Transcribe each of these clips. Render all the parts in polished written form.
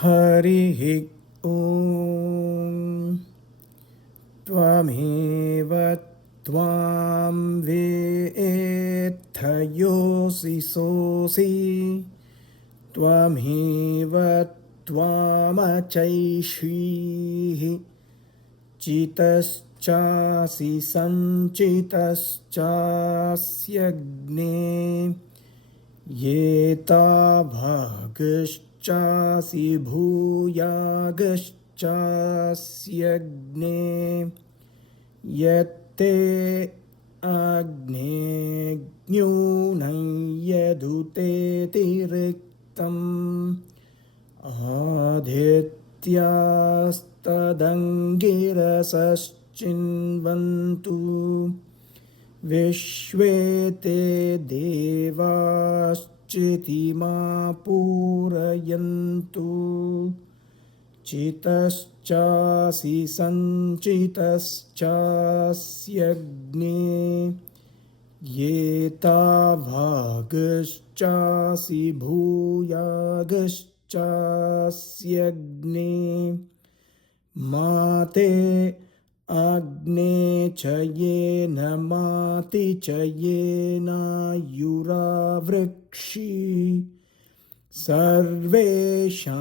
हरिः ॐ त्वमेव त्वां वेत्थयोऽसि सोऽसि त्वमेव त्वामचैषीः चितश्चासि सञ्चितश्चास्यग्ने येताभागश्चासि भूयागश्चास्यग्ने यत्ते अग्नेऽग्न्यूनं यदुतेतिरिक्तम् आदित्यास्तदङ्गिरसश्चिन्वन्तु विश्वे ते देवाश्चितिमा पूरयन्तु चितश्चासि सञ्चितश्चास्यग्ने येताभागश्चासि भूयागश्चास्यग्ने माते अग्ने च येन माति च येनायुरावृक्षि सर्वेषां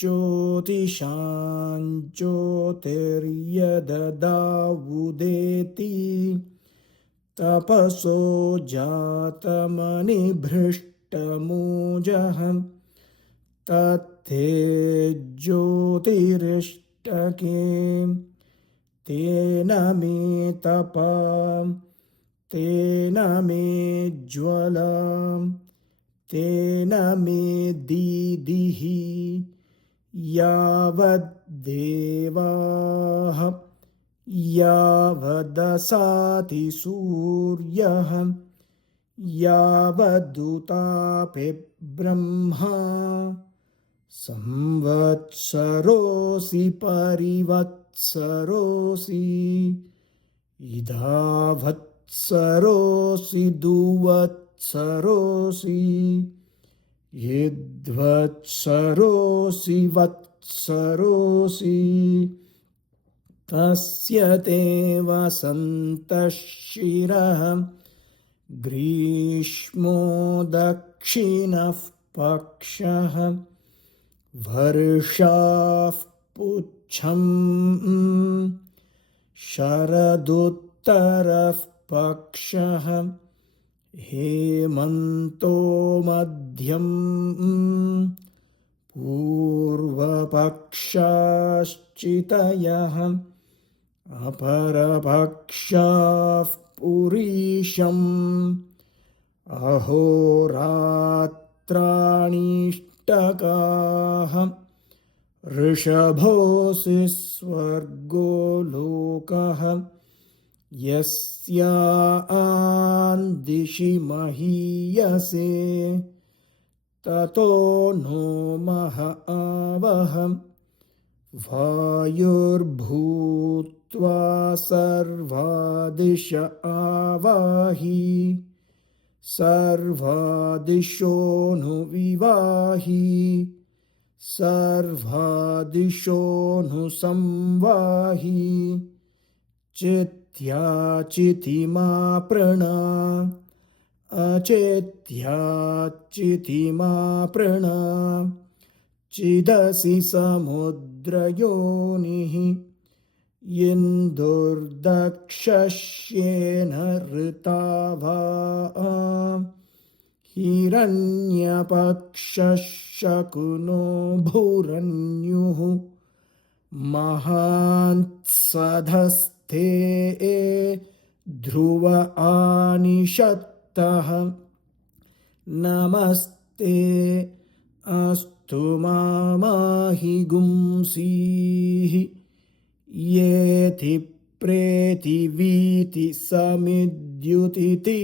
ज्योतिषां ज्योतिर्यददावुदेति तपसो जातमनिभृष्टमोजः तत्ते ज्योतिरिष्टके तेन मे तपा तेन मे ज्वला तेन मे दीदिः यावद्देवाः यावदसाति सूर्यः यावदुतापि ब्रह्मा संवत्सरोऽसि परिवत्सरोऽसि इदावत्सरोऽसि दुवत्सरोऽसि यद्वत्सरोऽसि वत्सरोऽसि तस्य ते वसन्तः शिरः ग्रीष्मो दक्षिणः पक्षः वर्षाः पुच्छं शरदुत्तरः पक्षः हेमन्तो मध्यं पूर्वपक्षाश्चितयः अपरपक्षाः पुरीशम् अहोरात्राणिष्टकाः ऋषभोऽसि स्वर्गो लोकः यस्यां महीयसे ततो नो मह आवह वायुर्भूत्वा सर्वादिश आवाहि सर्वादिशोऽनुविवाहि सर्वादिशोऽनुसंवाहि चित्याचितिमा प्रणा अचेत्याचितिमा प्रणा चिदसि समुद्रयोनिः इन्दुर्दक्षस्येन ऋतावा हिरण्यपक्षशकुनो भुरन्युः महान्सधस्थे ध्रुव आनिषत्तः नमस्ते अस्तु मामाहि गुंसीः येति प्रेति वीति समिद्युतिति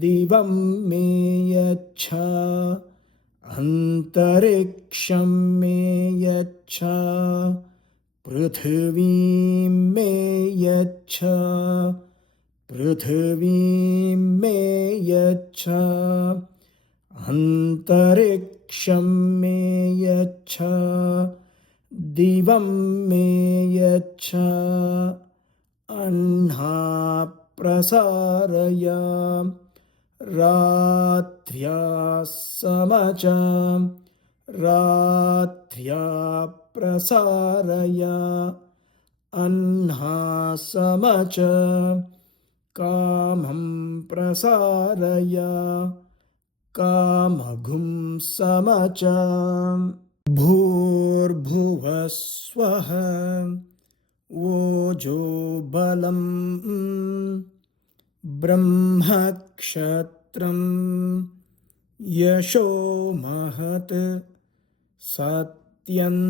दिवं मे यच्छ अन्तरिक्षं मे यच्छ पृथिवीं मे यच्छ पृथिवीं मे यच्छ अन्तरिक्षं मे यच्छ दिवं मे यच्छ अह्नाः प्रसारय रात्र्याः रात्र्या प्रसारय अह्नाः कामं प्रसारय कामगुं समच भूर्भुवः स्वः ओजो बलं ब्रह्मक्षत्रं यशो महत् सत्यन्तपो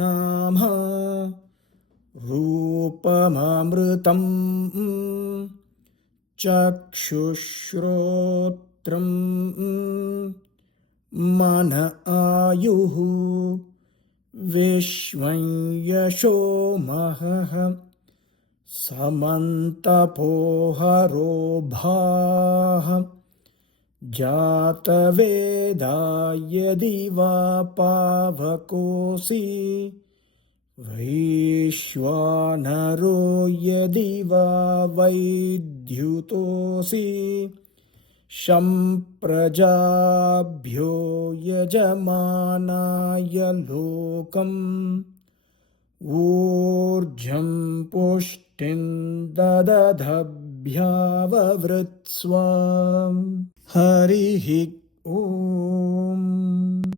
नाम रूपममृतं चक्षुश्रोत्रं मन आयुः विश्वं यशो महः समन्तपोहरो भाः जातवेदा यदि वा पावकोऽसि वैश्वानरो यदि वा वैद्युतोऽसि सम्प्रजाभ्यो यजमानाय लोकम् ऊर्जं पुष्टिं ददधभ्याववृत्स्व हरिः ॐ।